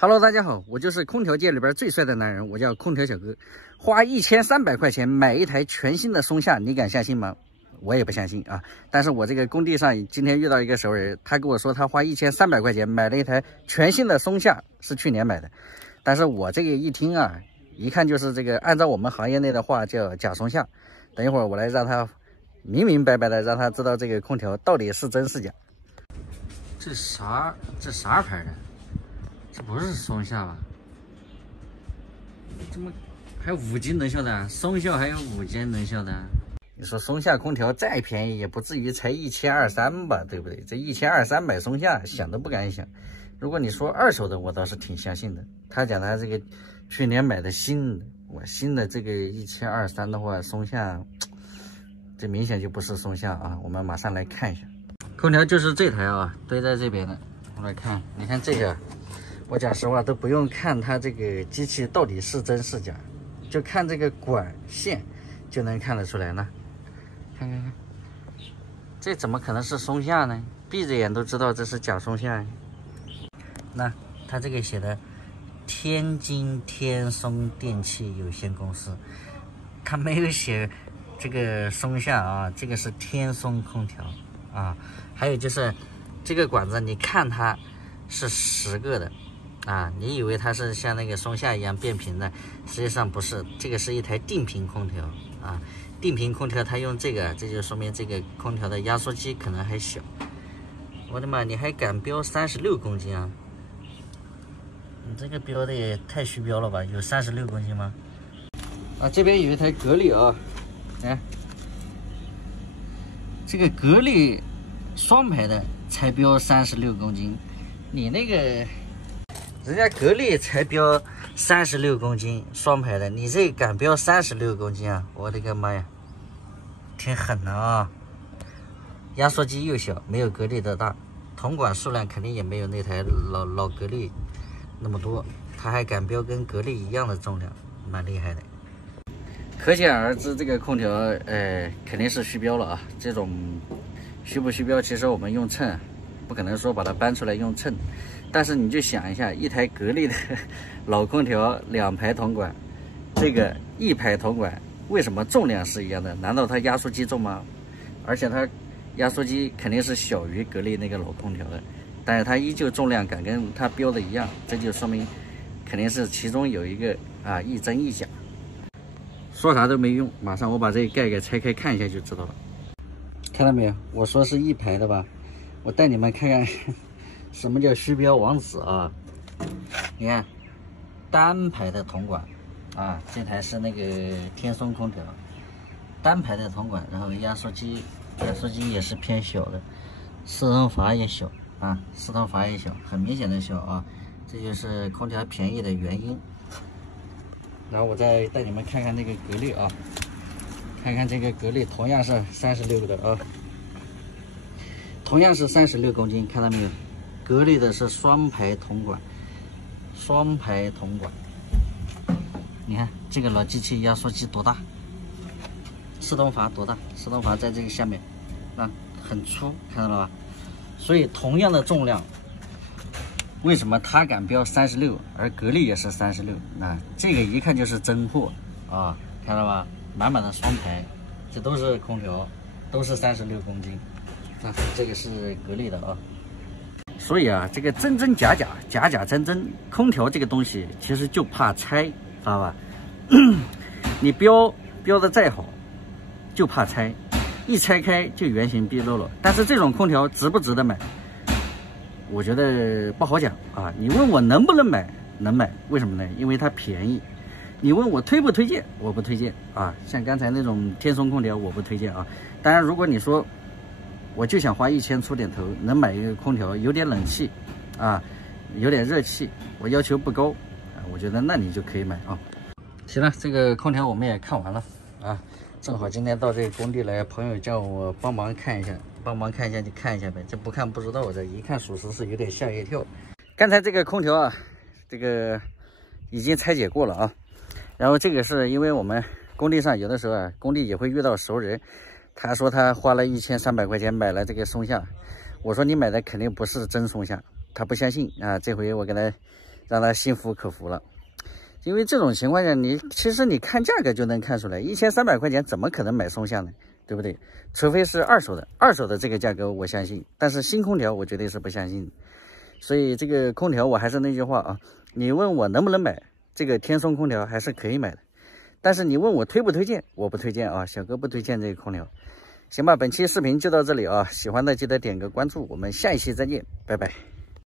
Hello， 大家好，我就是空调界里边最帅的男人，我叫空调小哥。花1300块钱买一台全新的松下，你敢相信吗？我也不相信啊。但是我这个工地上今天遇到一个熟人，他跟我说他花1300块钱买了一台全新的松下，是去年买的。但是我这个一听啊，一看就是这个按照我们行业内的话叫假松下。等一会儿我来让他明明白白的让他知道这个空调到底是真是假。这啥牌的？这不是松下吧？怎么还有5级能效的？松下还有5级能效的？你说松下空调再便宜也不至于才1200-1300吧，对不对？这1200-1300买松下想都不敢想。如果你说二手的，我倒是挺相信的。他讲他这个去年买的新的，我新的这个1200-1300的话，松下这明显就不是松下啊。我们马上来看一下，空调就是这台啊，堆在这边的。我来看，你看这个。我讲实话都不用看它这个机器到底是真是假，就看这个管线就能看得出来呢。看，这怎么可能是松下呢？闭着眼都知道这是假松下。那它这个写的天津天松电器有限公司，它没有写这个松下啊，这个是天松空调啊。还有就是这个管子，你看它是10个的。啊，你以为它是像那个松下一样变频的，实际上不是，这个是一台定频空调啊。定频空调它用这个，这就说明这个空调的压缩机可能还小。我的妈，你还敢标36公斤啊？你这个标的也太虚标了吧？有36公斤吗？啊，这边有一台格力啊，哎，这个格力双排的才标36公斤，你那个。人家格力才标36公斤双排的，你这敢标36公斤啊？我的个妈呀，挺狠的啊！压缩机又小，没有格力的大，铜管数量肯定也没有那台老格力那么多，他还敢标跟格力一样的重量，蛮厉害的。可想而知，这个空调肯定是虚标了啊！这种虚不虚标，其实我们用秤不可能说把它搬出来用秤。但是你就想一下，一台格力的老空调2排铜管，这个1排铜管为什么重量是一样的？难道它压缩机重吗？而且它压缩机肯定是小于格力那个老空调的，但是它依旧重量感跟它标的一样，这就说明肯定是其中有一个啊一真一假。说啥都没用，马上我把这个盖盖拆开看一下就知道了。看到没有？我说是1排的吧？我带你们看看。什么叫虚标王子啊？你看，单排的铜管啊，这台是那个天松空调，单排的铜管，然后压缩机也是偏小的，四通阀也小啊，四通阀也小，很明显的小啊，这就是空调便宜的原因。然后我再带你们看看那个格力啊，看看这个格力同样是36的啊，同样是36公斤，看到没有？格力的是双排铜管，你看这个老机器压缩机多大，四通阀多大？四通阀在这个下面，啊，很粗，看到了吧？所以同样的重量，为什么它敢标36，而格力也是36？那这个一看就是真货啊，看到吧？满满的双排，这都是空调，都是36公斤。那这个是格力的啊。所以啊，这个真真假假，假假真真，空调这个东西其实就怕拆，知道吧？你标的再好，就怕拆，一拆开就原形毕露了。但是这种空调值不值得买？我觉得不好讲啊。你问我能不能买？能买，为什么呢？因为它便宜。你问我推不推荐？我不推荐啊。像刚才那种天松空调，我不推荐啊。当然，如果你说，我就想花1000出点头，能买一个空调，有点冷气，啊，有点热气，我要求不高，我觉得那你就可以买啊。行了，这个空调我们也看完了啊，正好今天到这个工地来，朋友叫我帮忙看一下，就看一下呗，这不看不知道，这一看属实是有点吓一跳。刚才这个空调啊，这个已经拆解过了啊，然后这个是因为我们工地上有的时候啊，工地也会遇到熟人。他说他花了1300块钱买了这个松下，我说你买的肯定不是真松下，他不相信啊。这回我给他让他心服口服了。因为这种情况下，其实你看价格就能看出来，1300块钱怎么可能买松下呢？对不对？除非是二手的这个价格我相信，但是新空调我绝对是不相信的。所以这个空调我还是那句话啊，你问我能不能买，这个天松空调还是可以买的。但是你问我推不推荐，我不推荐啊，小哥不推荐这个空调。行吧，本期视频就到这里啊，喜欢的记得点个关注，我们下一期再见，拜拜。